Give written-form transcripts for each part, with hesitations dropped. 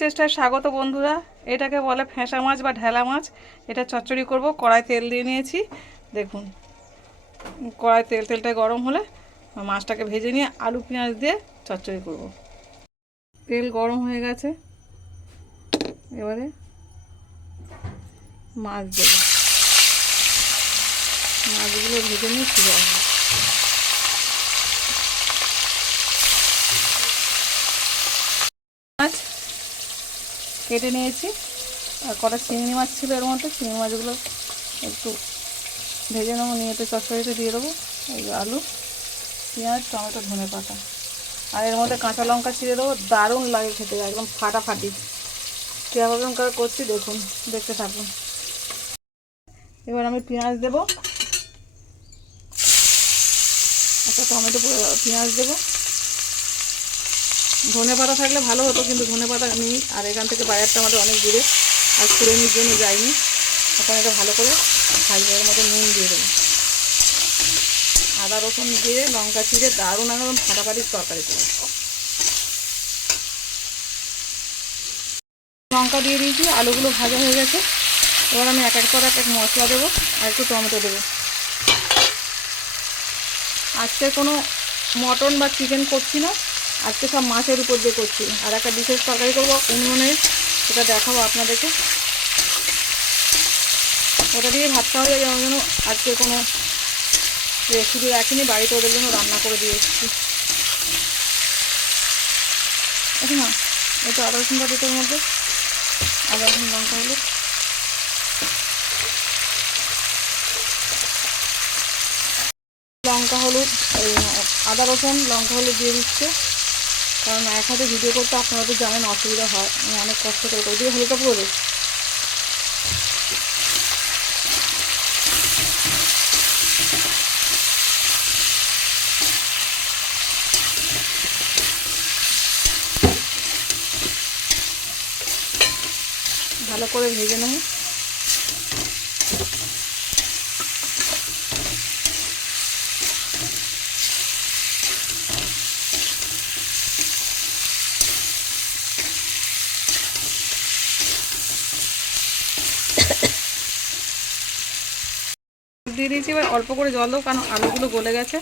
চেষ্টায় স্বাগত বন্ধুরা। এটাকে বলে ফেঁসা মাছ বা ঢেলা মাছ। এটা চচ্চড়ি করব। কড়াই তেল দিয়ে নিয়েছি। দেখুন, কড়াই তেলটা গরম হলে মাছটাকে ভেজে নিয়ে আলু পেঁয়াজ দিয়ে চচ্চড়ি করব। তেল গরম হয়ে গেছে, এবারে মাছ দেবো। মাছগুলো ভেজে নিয়ে ফিরে আসবো। মাছ কেটে নিয়েছি, আর কটা চিংড়ি মাছ ছিল এর মধ্যে। চিংড়ি মাছগুলো একটু ভেজে নেবো, নিয়ে তো চচ্চড়িতে দিয়ে দেবো। এই আলু, পেঁয়াজ, টমেটো, ধনেপাতা, আর এর মধ্যে কাঁচা লঙ্কা ছিঁড়ে দেবো। দারুণ লাগে খেতে, একদম ফাটাফাটি। কীভাবে করছি দেখুন, দেখতে থাকুন। এবার আমি পেঁয়াজ দেবো, একটা টমেটো, পেঁয়াজ দেবো। ধনেপাতা থাকলে ভালো হতো, কিন্তু ধনেপাতা নেই, আর এখান থেকে বাজারটা আমাদের অনেক দূরে, আর ফুড়েনির জন্য যাইনি। এখন এটা ভালো করে ভাজবো। এর মধ্যে নুন দিয়ে দেবো, আদা রসুন দিয়ে লঙ্কা চিড়ে দারুণ একদম ফাটাফাটির তরকারি করে। লঙ্কা দিয়ে দিয়েছি, আলুগুলো ভাজা হয়ে গেছে। এবার আমি এক এক করে এক এক মশলা দেবো, আর একটু টমেটো দেবো। আজকে কোনো মটন বা চিকেন করছি না, আজকে সব মাছের উপর দিয়ে করছি। আর একটা বিশেষ তরকারি করবো উনুনে, সেটা দেখাবো আপনাদেরকে। ওটা দিয়ে ভাত খাওয়া যায়, যেমন যেন আজকে কোনো রেসিপি রাখিনি, বাড়িতে ওদের জন্য রান্না করে দিয়ে এসেছি। এখন না একটু আদা রসুন দিতে ওর মধ্যে, আদা রসুন লঙ্কা হলুদ, লঙ্কা হলুদ, আদা রসুন লঙ্কা হলুদ দিয়ে দিচ্ছে। কারণ এক হাতে ভিডিও করতে আপনারা তো জানেন অসুবিধা হয়, আমি অনেক কষ্ট করে করে দিয়ে হলুদটা পুরো দেব। ভালো করে ভেজে নেব। দিয়ে দিয়েছি, এবার অল্প করে জল দেবো, কারণ আলুগুলো গলে গেছে।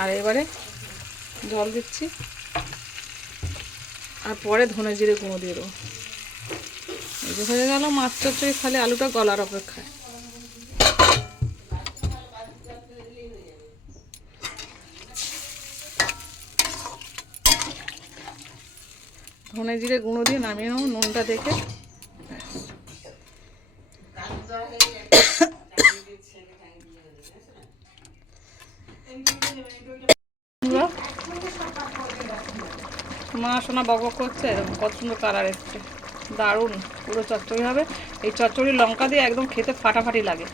আর এবারে জল দিচ্ছি, আর পরে ধনে জিরে গুঁড়ো দিয়ে দেবো। এই যে হয়ে গেল মাছ চচ্চড়ি, খালি আলুটা গলার অপেক্ষায়। ধনে জিরে গুঁড়ো দিয়ে নামিয়ে নেবো, নুনটা দেখে। মা সোনা বকবক করছে, কত সুন্দর কালার এসছে, দারুণ। পুরো চচ্চড়ি হবে। এই চচ্চড়ি লঙ্কা দিয়ে একদম খেতে ফাটাফাটি লাগে।